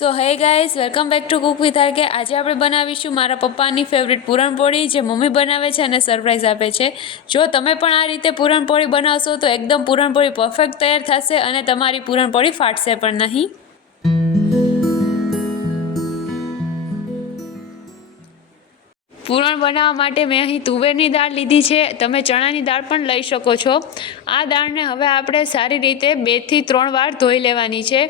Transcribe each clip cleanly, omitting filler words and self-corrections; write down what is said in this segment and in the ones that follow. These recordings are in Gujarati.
So hey guys, welcome back to cook with R K. આજે આપણે બનાવીશું મારા પપ્પાની ફેવરિટ પૂરણપોળી, જે મમ્મી બનાવે છે અને સરપ્રાઈઝ આપે છે. જો તમે પણ આ રીતે પૂરણપોળી બનાવશો તો એકદમ પૂરણપોળી પરફેક્ટ તૈયાર થશે અને તમારી પૂરણપોળી ફાટશે પણ નહીં. પૂરણ બનાવવા માટે મેં અહીં તુવેરની દાળ લીધી છે. તમે ચણાની દાળ પણ લઈ શકો છો. આ દાળને હવે આપણે સારી રીતે 2 થી 3 વાર ધોઈ લેવાની છે.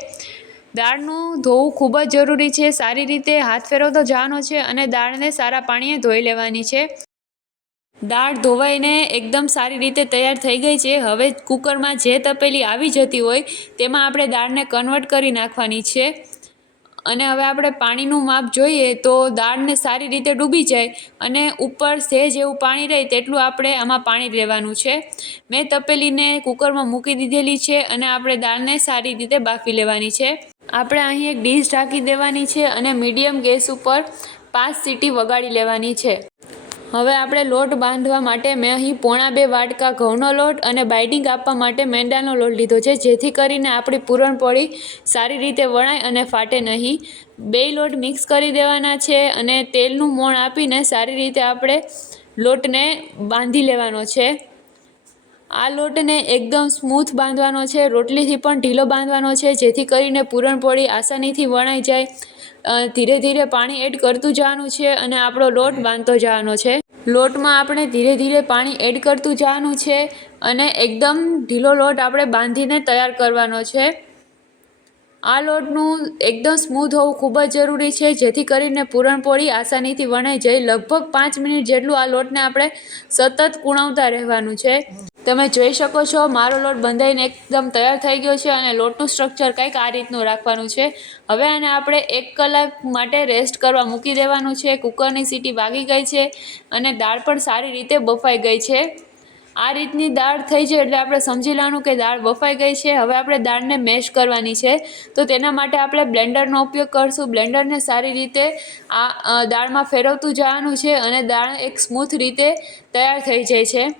દાળનું ધોવું ખૂબ જ જરૂરી છે. સારી રીતે હાથ ફેરવતો જવાનો છે અને દાળને સારા પાણીએ ધોઈ લેવાની છે. દાળ ધોવાઈને એકદમ સારી રીતે તૈયાર થઈ ગઈ છે. હવે કુકરમાં જે તપેલી આવી જતી હોય તેમાં આપણે દાળને કન્વર્ટ કરી નાખવાની છે. અને હવે આપણે પાણીનું માપ જોઈએ તો દાળને સારી રીતે ડૂબી જાય અને ઉપર સહેજ એવું પાણી રહે તેટલું આપણે આમાં પાણી રહેવાનું છે. મેં તપેલીને કુકરમાં મૂકી દીધેલી છે અને આપણે દાળને સારી રીતે બાફી લેવાની છે. આપણે અહીં એક ડીશ ઢાંકી દેવાની છે અને મીડિયમ ગેસ ઉપર 5 સીટી વગાડી લેવાની છે. હવે આપણે લોટ બાંધવા માટે મેં અહીં 1.25 વાટકા ઘઉંનો લોટ અને બાઇન્ડિંગ આપવા માટે મેંદાનો લોટ લીધો છે, જેથી કરીને આપણી પૂરણપોળી સારી રીતે વણાય અને ફાટે નહીં. 2 લોટ મિક્સ કરી દેવાના છે અને તેલનું મોણ આપીને સારી રીતે આપણે લોટને બાંધી લેવાનો છે. આ લોટને એકદમ સ્મૂથ બાંધવાનો છે, રોટલીથી પણ ઢીલો બાંધવાનો છે, જેથી કરીને પૂરણપોળી આસાનીથી વણાઈ જાય. ધીરે ધીરે પાણી એડ કરતું જવાનું છે અને આપણો લોટ બાંધતો જવાનો છે. લોટમાં આપણે ધીરે ધીરે પાણી એડ કરતું જવાનું છે અને એકદમ ઢીલો લોટ આપણે બાંધીને તૈયાર કરવાનો છે. આ લોટનું એકદમ સ્મૂથ હોવું ખૂબ જ જરૂરી છે, જેથી કરીને પૂરણપોળી આસાનીથી વણાઈ જાય. લગભગ 5 મિનિટ જેટલું આ લોટને આપણે સતત કૂણવતા રહેવાનું છે. તમે જોઈ શકો છો મારો લોટ બંધાઈને એકદમ તૈયાર થઈ ગયો છે અને લોટનું સ્ટ્રક્ચર કંઈક આ રીતનું રાખવાનું છે. હવે આને આપણે 1 કલાક માટે રેસ્ટ કરવા મૂકી દેવાનું છે. કુકરની સીટી વાગી ગઈ છે અને દાળ પણ સારી રીતે બફાઈ ગઈ છે. આ રીતની દાળ થઈ જાય એટલે આપણે સમજી લેવાનું કે દાળ બફાઈ ગઈ છે. હવે આપણે દાળને મેશ કરવાની છે, તો તેના માટે આપણે બ્લેન્ડરનો ઉપયોગ કરશું. બ્લેન્ડરને સારી રીતે આ દાળમાં ફેરવતું જવાનું છે અને દાળ એક સ્મૂથ રીતે તૈયાર થઈ જાય છે.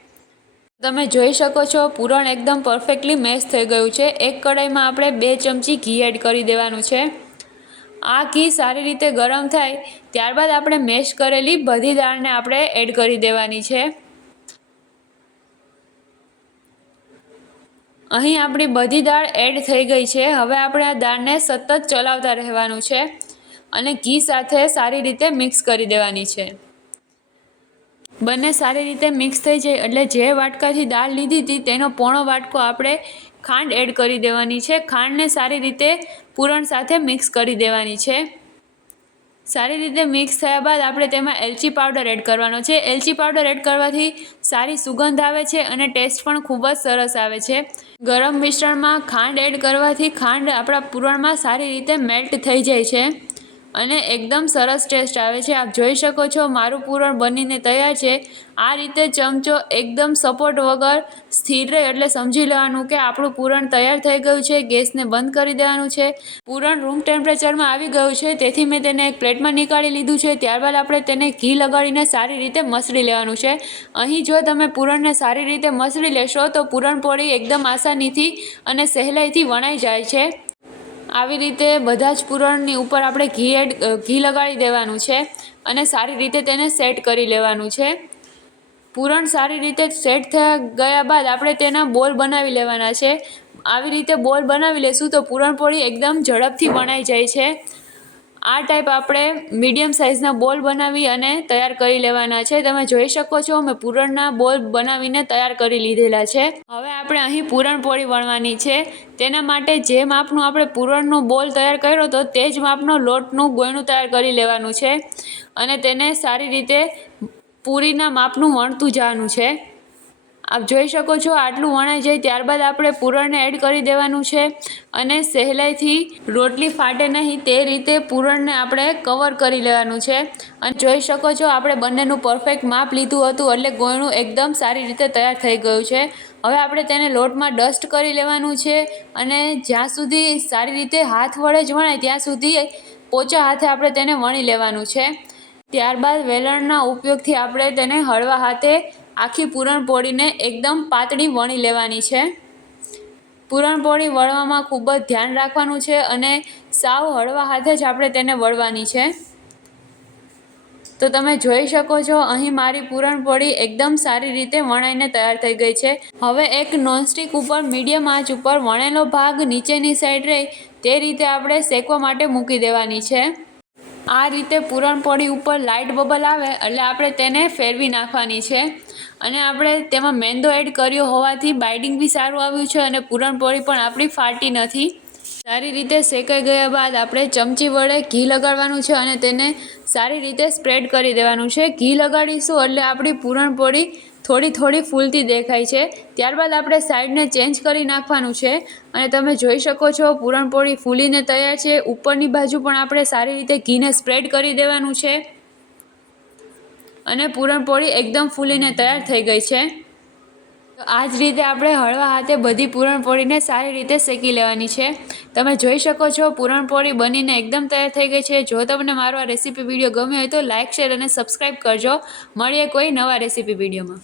તમે જોઈ શકો છો પૂરણ એકદમ પરફેક્ટલી મેશ થઈ ગયું છે. એક કઢાઈમાં આપણે 2 ચમચી ઘી એડ કરી દેવાનું છે. આ ઘી સારી રીતે ગરમ થાય ત્યારબાદ આપણે મેશ કરેલી બધી દાળને આપણે એડ કરી દેવાની છે. અહીં આપણી બધી દાળ એડ થઈ ગઈ છે. હવે આપણે આ દાળને સતત ચલાવતા રહેવાનું છે અને ઘી સાથે સારી રીતે મિક્સ કરી દેવાની છે. બંને સારી રીતે મિક્સ થઈ જાય એટલે જે વાટકાથી દાળ લીધી હતી તેનો 1.5 વાટકો આપણે ખાંડ એડ કરી દેવાની છે. ખાંડને સારી રીતે પૂરણ સાથે મિક્સ કરી દેવાની છે. સારી રીતે મિક્સ થયા બાદ આપણે તેમાં એલચી પાવડર એડ કરવાનો છે. એલચી પાવડર એડ કરવાથી સારી સુગંધ આવે છે અને ટેસ્ટ પણ ખૂબ જ સરસ આવે છે. ગરમ મિશ્રણમાં ખાંડ એડ કરવાથી ખાંડ આપણા પૂરણમાં સારી રીતે મેલ્ટ થઈ જાય છે અને એકદમ સરસ ટેસ્ટ આવે છે. આપ જોઈ શકો છો મારું પૂરણ બનીને તૈયાર છે. આ રીતે ચમચો એકદમ સપોર્ટ વગર સ્થિર રહે એટલે સમજી લેવાનું કે આપણું પૂરણ તૈયાર થઈ ગયું છે. ગેસને બંધ કરી દેવાનું છે. પૂરણ રૂમ ટેમ્પરેચરમાં આવી ગયું છે, તેથી મેં તેને એક પ્લેટમાં નીકાળી લીધું છે. ત્યારબાદ આપણે તેને ઘી લગાડીને સારી રીતે મસળી લેવાનું છે. અહીં જો તમે પૂરણને સારી રીતે મસળી લેશો તો પૂરણપોળી એકદમ આસાનીથી અને સહેલાઈથી વણાઈ જાય છે. આવી રીતે બધા જ પૂરણની ઉપર આપણે ઘી લગાડી દેવાનું છે અને સારી રીતે તેને સેટ કરી લેવાનું છે. પૂરણ સારી રીતે સેટ ગયા બાદ આપણે તેના બોલ બનાવી લેવાના છે. આવી રીતે બોલ બનાવી લેશું તો પૂરણપોળી એકદમ ઝડપથી વણાઈ જાય છે. આ ટાઈપ આપણે મીડિયમ સાઇઝના બોલ બનાવી અને તૈયાર કરી લેવાના છે. તમે જોઈ શકો છો મેં પૂરણના બોલ બનાવીને તૈયાર કરી લીધેલા છે. હવે આપણે અહીં પૂરણપોળી વણવાની છે. તેના માટે જે માપનું આપણે પૂરણનો બોલ તૈયાર કર્યો હતો તે જ માપનો લોટનું ગોયણું તૈયાર કરી લેવાનું છે અને તેને સારી રીતે પૂરીના માપનું વણતું જવાનું છે. આપ જોઈ શકો છો આટલું વણાઈ જાય ત્યારબાદ આપણે પૂરણને એડ કરી દેવાનું છે અને સહેલાઈથી રોટલી ફાટે નહીં તે રીતે પૂરણને આપણે કવર કરી લેવાનું છે. અને જોઈ શકો છો આપણે બંનેનું પરફેક્ટ માપ લીધું હતું એટલે ગોયણું એકદમ સારી રીતે તૈયાર થઈ ગયું છે. હવે આપણે તેને લોટમાં ડસ્ટ કરી લેવાનું છે અને જ્યાં સુધી સારી રીતે હાથ વડે જ વણાય ત્યાં સુધી પોચા હાથે આપણે તેને વણી લેવાનું છે. ત્યારબાદ વેલણના ઉપયોગથી આપણે તેને હળવા હાથે આખી પૂરણપોળીને એકદમ પાતળી વણી લેવાની છે. પૂરણપોળી વળવામાં ખૂબ જ ધ્યાન રાખવાનું છે અને સાવ હળવા હાથે જ આપણે તેને વળવાની છે। તો તમે જોઈ શકો છો અહીં મારી પૂરણપોળી એકદમ સારી રીતે વણાઈને તૈયાર થઈ ગઈ છે। હવે એક નોનસ્ટિક ઉપર મીડિયમ આંચ ઉપર વણેલો ભાગ નીચેની સાઈડ રહે તે રીતે આપણે શેકવા માટે મૂકી દેવાની છે। આ રીતે પૂરણપોળી ઉપર લાઇટ બબલ આવે એટલે આપણે તેને ફેરવી નાખવાની છે અને આપણે તેમાં મેંદો એડ કર્યો હોવાથી બાઇડિંગ બી સારું આવ્યું છે અને પૂરણપોળી પણ આપણી ફાટી નથી। સારી રીતે શેકાઈ ગયા બાદ આપણે ચમચી વડે ઘી લગાડવાનું છે અને તેને સારી રીતે સ્પ્રેડ કરી દેવાનું છે। ઘી લગાડીશું એટલે આપણી પૂરણપોળી થોડી થોડી ફૂલતી દેખાય છે। ત્યારબાદ આપણે સાઈડને ચેન્જ કરી નાખવાનું છે અને તમે જોઈ શકો છો પૂરણપોળી ફૂલીને તૈયાર છે। ઉપરની બાજુ પણ આપણે સારી રીતે ઘીને સ્પ્રેડ કરી દેવાનું છે અને પૂરણપોળી એકદમ ફૂલીને તૈયાર થઈ ગઈ છે। તો આ જ રીતે આપણે હળવા હાથે બધી પૂરણપોળીને સારી રીતે શેકી લેવાની છે। તમે જોઈ શકો છો પૂરણપોળી બનીને એકદમ તૈયાર થઈ ગઈ છે। જો તમને મારો આ રેસીપી વિડીયો ગમ્યો હોય તો લાઇક શેર અને સબસ્ક્રાઈબ કરજો। મળીએ કોઈ નવા રેસીપી વિડીયોમાં।